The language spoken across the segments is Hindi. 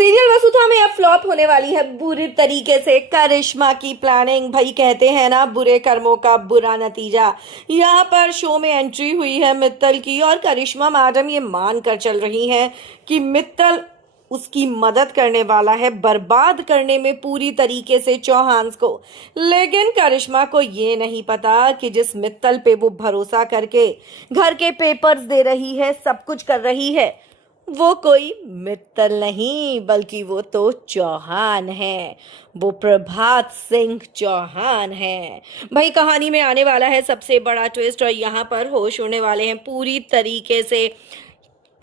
सीरियल वसुधा में अब फ्लॉप होने वाली है बुरी तरीके से करिश्मा की प्लानिंग। भाई कहते हैं ना, बुरे कर्मों का बुरा नतीजा। यहाँ पर शो में एंट्री हुई है मित्तल की, और करिश्मा मैडम ये मान कर चल रही हैं कि मित्तल उसकी मदद करने वाला है बर्बाद करने में पूरी तरीके से चौहान को। लेकिन करिश्मा को ये नहीं पता कि जिस मित्तल पे वो भरोसा करके घर के पेपर्स दे रही है, सब कुछ कर रही है, वो कोई मित्तल नहीं बल्कि वो तो चौहान है। वो प्रभात सिंह चौहान है। भाई कहानी में आने वाला है सबसे बड़ा ट्विस्ट, और यहाँ पर होश उड़ने वाले हैं पूरी तरीके से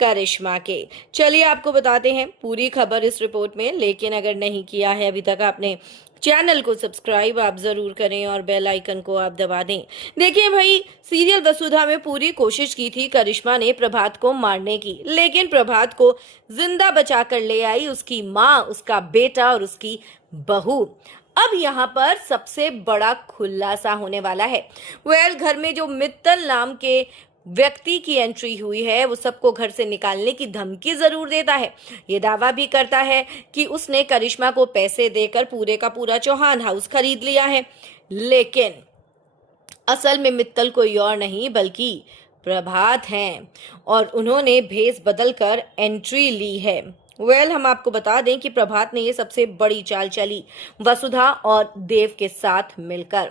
करिश्मा के। चलिए आपको बताते हैं पूरी खबर इस रिपोर्ट में, लेकिन अगर नहीं किया है अभी तक आपने चैनल को सब्सक्राइब आप जरूर करें और बेल आइकन को आप दबा दें। देखिए भाई, सीरियल वसुधा में पूरी कोशिश की थी करिश्मा ने प्रभात को मारने की, लेकिन प्रभात को जिंदा बचा कर ले आई उसकी माँ, उसका बेटा और उसकी बहू। अब यहाँ पर सबसे बड़ा खुलासा होने वाला है। घर में जो मित्तल नाम के व्यक्ति की एंट्री हुई है, वो सबको घर से निकालने की धमकी जरूर देता है। ये दावा भी करता है कि उसने करिश्मा को पैसे देकर पूरे का पूरा चौहान हाउस खरीद लिया है। लेकिन असल में मित्तल कोई और नहीं बल्कि प्रभात हैं, और उन्होंने भेस बदल कर एंट्री ली है। हम आपको बता दें कि प्रभात ने ये सबसे बड़ी चाल चली वसुधा और देव के साथ मिलकर।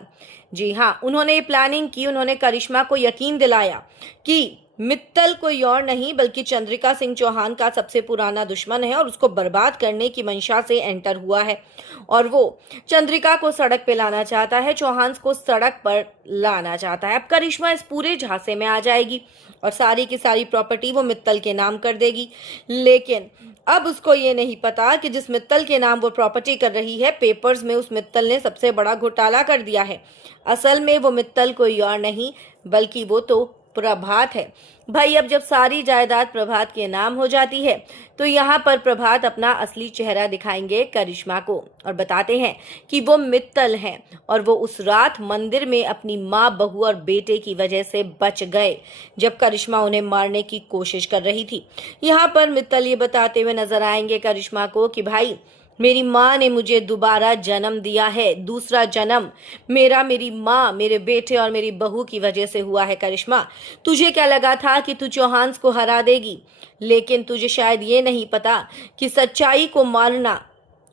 जी हाँ, उन्होंने प्लानिंग की। उन्होंने करिश्मा को यकीन दिलाया कि मित्तल कोई और नहीं बल्कि चंद्रिका सिंह चौहान का सबसे पुराना दुश्मन है, और उसको बर्बाद करने की मंशा से एंटर हुआ है। और वो चंद्रिका को सड़क पे लाना चाहता है, चौहान को सड़क पर लाना चाहता है। अब करिश्मा इस पूरे झांसे में आ जाएगी और सारी की सारी प्रॉपर्टी वो मित्तल के नाम कर देगी। लेकिन अब उसको ये नहीं पता कि जिस मित्तल के नाम वो प्रॉपर्टी कर रही है, पेपर्स में उस मित्तल ने सबसे बड़ा घोटाला कर दिया है। असल में वो मित्तल कोई और नहीं बल्कि वो तो प्रभात है। भाई अब जब सारी जायदाद प्रभात के नाम हो जाती है, तो यहाँ पर प्रभात अपना असली चेहरा दिखाएंगे करिश्मा को और बताते हैं कि वो मित्तल हैं, और वो उस रात मंदिर में अपनी माँ, बहू और बेटे की वजह से बच गए जब करिश्मा उन्हें मारने की कोशिश कर रही थी। यहाँ पर मित्तल ये बताते हुए नजर आएंगे करिश्मा को कि भाई, मेरी माँ ने मुझे दोबारा जन्म दिया है, दूसरा जन्म मेरा मेरी माँ, मेरे बेटे और मेरी बहू की वजह से हुआ है। करिश्मा, तुझे क्या लगा था कि तू चौहान को हरा देगी, लेकिन तुझे शायद ये नहीं पता कि सच्चाई को मारना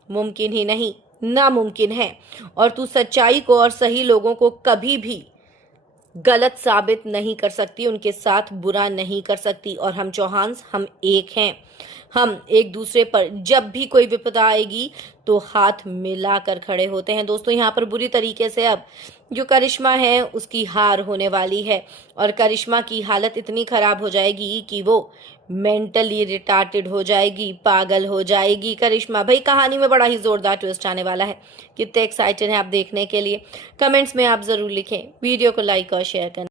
मुमकिन ही नहीं, नामुमकिन है। और तू सच्चाई को और सही लोगों को कभी भी गलत साबित नहीं कर सकती, उनके साथ बुरा नहीं कर सकती। और हम चौहान, हम एक हैं। हम एक दूसरे पर जब भी कोई विपदा आएगी तो हाथ मिलाकर खड़े होते हैं। दोस्तों, यहाँ पर बुरी तरीके से अब जो करिश्मा है उसकी हार होने वाली है, और करिश्मा की हालत इतनी खराब हो जाएगी कि वो मेंटली रिटार्टेड हो जाएगी, पागल हो जाएगी करिश्मा। भाई कहानी में बड़ा ही जोरदार ट्विस्ट आने वाला है। कितने एक्साइटेड हैं आप देखने के लिए? कमेंट्स में आप जरूर लिखें। वीडियो को लाइक और शेयर करें।